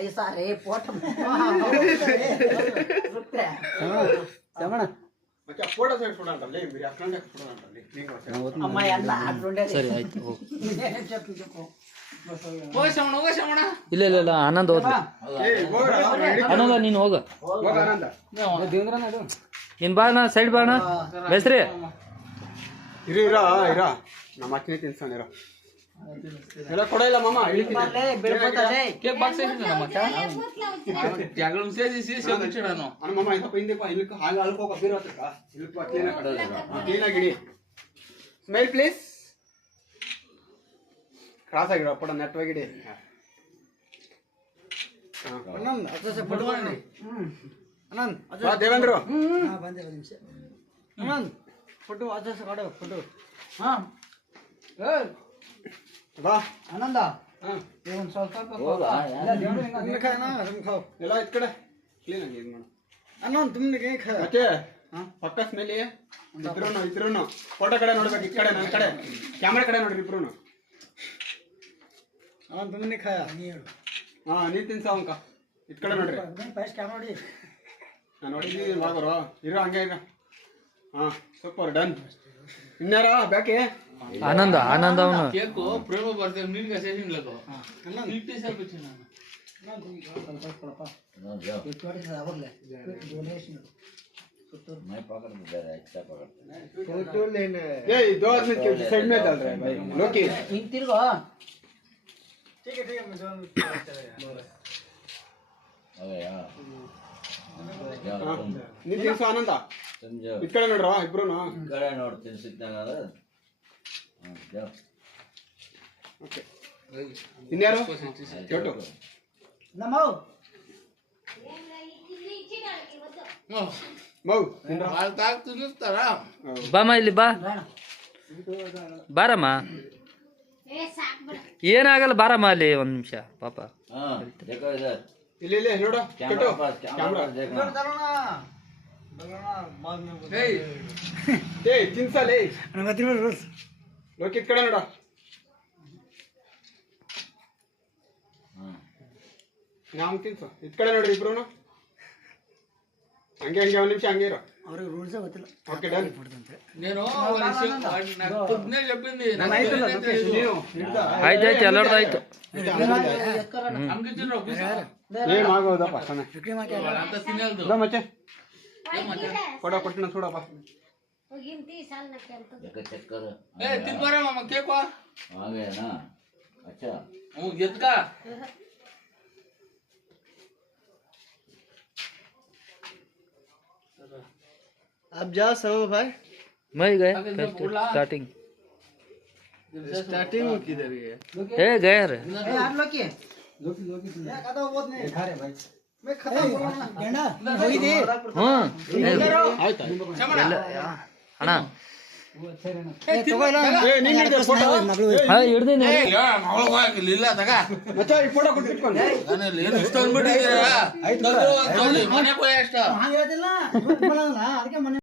ऐसा रे pot photo side photo ಅಂತಲ್ಲಿ మీరు అక్కడ ఫోటో ಅಂತಲ್ಲಿ అమ్మ ಎಲ್ಲ అట్లుండే ಸರಿ ಆಯ್ತು ಹೋಗು. చెప్పు చెప్పు ಇಲ್ಲ ಇಲ್ಲ ಇಲ್ಲ ಆನಂದ್ ಹೋದ್ಲು. ಆನಂದ ನೀನು ಹೋಗ. ನೀನ್ ಬಾ ಅಣ್ಣ ಸೈಡ್ ಬಾ ಅಣ್ಣ ಬೇಸ್ರಿ. ಇರು ಇರ ಇರ ನಮ್ಮ ಅಕ್ಕನೇ ತಿನ್ಸೋಣ ಇರೋ ಎಲ್ಲ ಕೊಡ ಇಲ್ಲ ಮಾಮ మళ్ళీ బిడిపోతాదే ಕೇಕ್ ಬಾಕ್ಸ್ ಏನಿದೆ ನಮ್ಮ ಅಕ್ಕ? ಜಗಳ ಸೇರಿಸಿ ಸೇರಿಸಿಡಾನು. ಅಣ್ಣ ಮಾಮ ಇದಪ್ಪ ಹಿಂದೆಪ್ಪ ಇಲ್ಲಕ್ಕೆ ಹಾಲು ಅಳ್ಕೋಕ ಬೀರತ್ತಕ್ಕ ಇಲ್ಲಕ್ಕೆ ಕ್ಲೀನಾಗಿ ಇಡಿ. Smile please. ಕ್ರಾಸ್ ಆಗಿರೋ ಪಡ ನೆಟ್ವಾಗಿ ಇಡಿ. అనంద్ అచ్చా పట్టుకోండి అనంద్ ಬಾ ದೇವೇಂದ್ರ. ಬಂದೆ ಒಂದು ನಿಮಿಷ ಅనంದ್ ಫೋಟೋ ಅಚ್ಚಾ ಕಾಡು ಫೋಟೋ ಬಾ ಆನಂದ ಒಂದು ಸ್ವಲ್ಪ ಎಲ್ಲ ಇದ್ ಕಡೆ ಕ್ಲೀನ್ ಆಗಿ ಇದು ಮಾಡು. ಅನಂದ್ ತುಮ್ನಿಗೆ ಮತ್ತೆ ಪಕ್ಕ ಸ್ಮೆಲ್ ಇದ್ರೂ ಫೋಟೋ ಕಡೆ ನೋಡ್ಬೇಕು. ಈ ಕಡೆ ನನ್ನ ಕಡೆ ಕ್ಯಾಮ್ರಾ ಕಡೆ ನೋಡ್ರಿ ಇಬ್ರು. ಅನಂದ್ ತುಮ್ನಿ ಖಾಯ ನೀ ಹೇಳು. ಹಾ ನೀ ತಿನ್ಸ ಅಂಕ ಇದ್ ಕಡೆ ನೋಡ್ರಿ. ಫಸ್ಟ್ ಕ್ಯಾಮ್ರಾ ನೋಡಿ ನಾನು ನೋಡಿದ್ದೀವಿ ಬಾಗರು ಇರೋ ಹಂಗೆ ಈಗ. ಹಾ ಸೂಪರ್ ಡನ್. ಇನ್ಯಾರ ಬ್ಯಾಕೆ ಆನಂದ ಆನಂದ ಅವನು ಕೇಕು ಪ್ರೇಮ ಬರ್ತದೆ ನಿನ್ಗೆ ಸೇರಿನ್ಲದು ಇಟ್ಟಿ ಸ್ವಲ್ಪ ಚಿನ್ನ ಏ 2 आदमी के साइड में डाल रहे हैं भाई लोकी. ಹಿಂಗ್ ತಿರ್ಗೋ ನೀ ತಿನ್ಸು ಆನಂದ ಇದ್ ಕಡೆ ನೋಡ್ರ ಇಬ್ರು. ಇನ್ಯಾರು ಕೆಟ್ಟು ನಮ್ಮವ್ ಮೌ ಹಾಲು ತಾಕ್ ತಿನ್ನಿಸ್ತಾರ ಬಾಮ ಇಲ್ಲಿ ಬಾ ಬಾರಮ್ಮ. ಏನಾಗಲ್ಲ ಬಾರಮ್ಮ ಅಲ್ಲಿ ಒಂದ್ ನಿಮಿಷ ಪಾಪ. ಇಲ್ಲಿ ಇಲ್ಲಿ ನೋಡು ಕೆಟ್ಟು ಕ್ಯಾಮ್ರಾ. ಏ ತಿನ್ಸಲೇ ಲೋಕಿ ಇದ್ ಕಡೆ ನೋಡ. ನಾವು ತಿನ್ಸು ಇದ್ ಕಡೆ ನೋಡ್ರಿ ಇಬ್ರು. ಹಂಗೆ ಹಂಗೆ ಒಂದ್ ನಿಮಿಷ ಹಂಗೆ ಇರೋ. ಅವ್ರಿಗೆ ರೂಲ್ಸ್ ಗೊತ್ತಿಲ್ಲ. Okay done. నేను పొద్దునే చెప్పింది ನೀವು ಆಯ್ತಾಯ್ತು ಎಲ್ಲರದ್ದು ಆಯ್ತು. అంకించిన ಏನ್ ಆಗೋದಪ್ಪ ಸಣ್ಣ అంత తినేది ಮಚ್ಚೆ ಫೋಟೋ ಕೊಟ್ಟಿನ చూಡಪ್ಪ. ఏ తినరా మామ కేక్ వా अच्छा ఎత్తుకా अब जा सब भाई मैं गए स्टार्टिंग स्टार्टिंग किधर है ए गए रे आप लोग की लोकी लोकी सुन क्या कहता बहुत नहीं खा रहे भाई मैं खत्म बोलना गेंडा होई दे ಆಯ್ತಾ ಅಣ್ಣ ए ತಗೋಲ್ಲ ಏ ನೀನ್ ಹಿಡಿದೆ ಫೋಟೋ. ಹಾ ಹಿಡ್ದೇನೆ. ಇಲ್ಲ ತಗ ಮಚ್ಚ ಈ ಫೋಟೋ ಕೊಟ್ಟಿಟ್ಕೊಂಡು ನಾನು ಏನು ಇಷ್ಟ ಅಂದ್ಬಿಟ್ಟಿದ್ದೀರಾ ಮನೆ ಹೋಯ ಅಷ್ಟ ಹಾಗೆ ಹೇಳದಿಲ್ಲ ಅದಕ್ಕೆ ಮನೆ